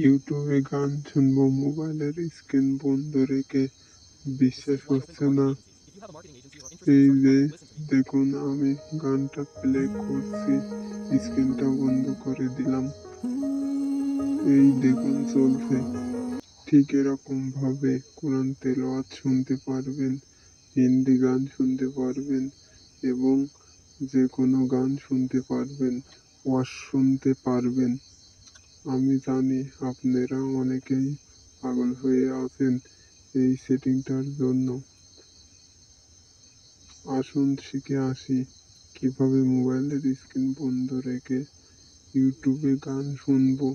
ইউটিউবে গান শুনবো মোবাইলের স্ক্রিন বন্ধ রেখে। বিশ্বাস হচ্ছে না? এই যে দেখুন, আমি গানটা প্লে করছি, স্ক্রিনটা বন্ধ করে দিলাম, এই দেখুন চলছে। ঠিক এরকম ভাবে কোরআন তেলাওয়াত শুনতে পারবেন, হিন্দি গান শুনতে পারবেন এবং যে কোনো গান শুনতে পারবেন, ওয়াজ শুনতে পারবেন। আমি জানি আপনারা অনেকেই পাগল হয়ে আছেন এই সেটিংটার জন্য। আসুন শিখে আসি কিভাবে মোবাইলের স্ক্রিন বন্ধ রেখে ইউটিউবে গান শুনবো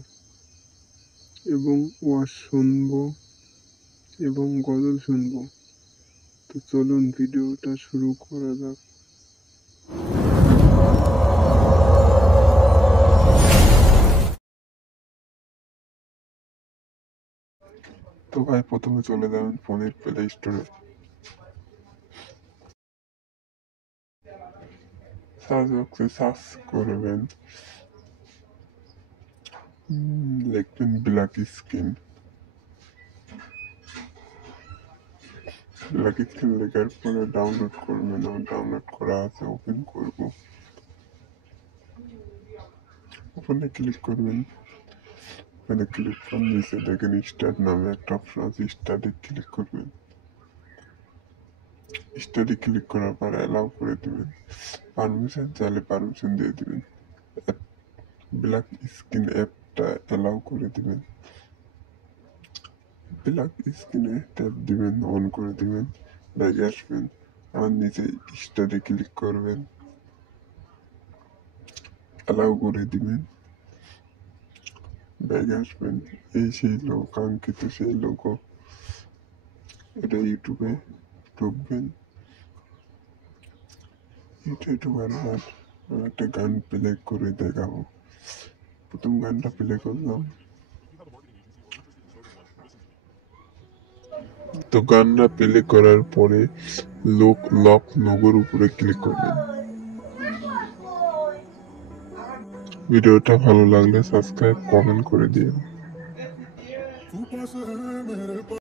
এবং ওয়াজ শুনবো এবং গজল শুনবো। তো চলুন ভিডিওটা শুরু করা যাক। তো ভাই প্রথমে চলে যাবেন ফোনের প্লে স্টোরে, সার্চ বক্সে সার্চ করবেন, লিখবেন ব্ল্যাক স্ক্রিন। ব্ল্যাক স্ক্রিন লেখার পরে ডাউনলোড করবেন। আমার ডাউনলোড করা আছে, ওপেন করব। ওপেনে ক্লিক করবেন। ওখানে ক্লিক করে নিচে দেখেন স্টার্ট নামে একটা অপশন আছে, স্টার্টে ক্লিক করবেন। স্টাডি ক্লিক করার পর অ্যালাউ করে দিবেন। পারমিশন চাইলে পারমিশন দিয়ে দিবেন। ব্ল্যাক স্ক্রিন অ্যাপটা অ্যালাউ করে দিবেন। ব্ল্যাক স্ক্রিনে ট্যাপ দিবেন, অন করে দিবেন, ব্যাগে আসবেন, আর নিচে স্টাডি ক্লিক করবেন, অ্যালাউ করে দিবেন, ব্যাগে আসবেন। এই সেই কাঙ্ক্ষিত সেই লোগো, এটা ইউটিউবে ঢুকবেন। ইউটিউবে ঢোকার পর আমি একটা গান প্লে করে দেখাবো। প্রথম গানটা প্লে করলাম। তো গানটা প্লে করার পরে লক লোগোর উপরে ক্লিক করবেন। ভিডিওটা ভালো লাগলে সাবস্ক্রাইব কমেন্ট করে দিন।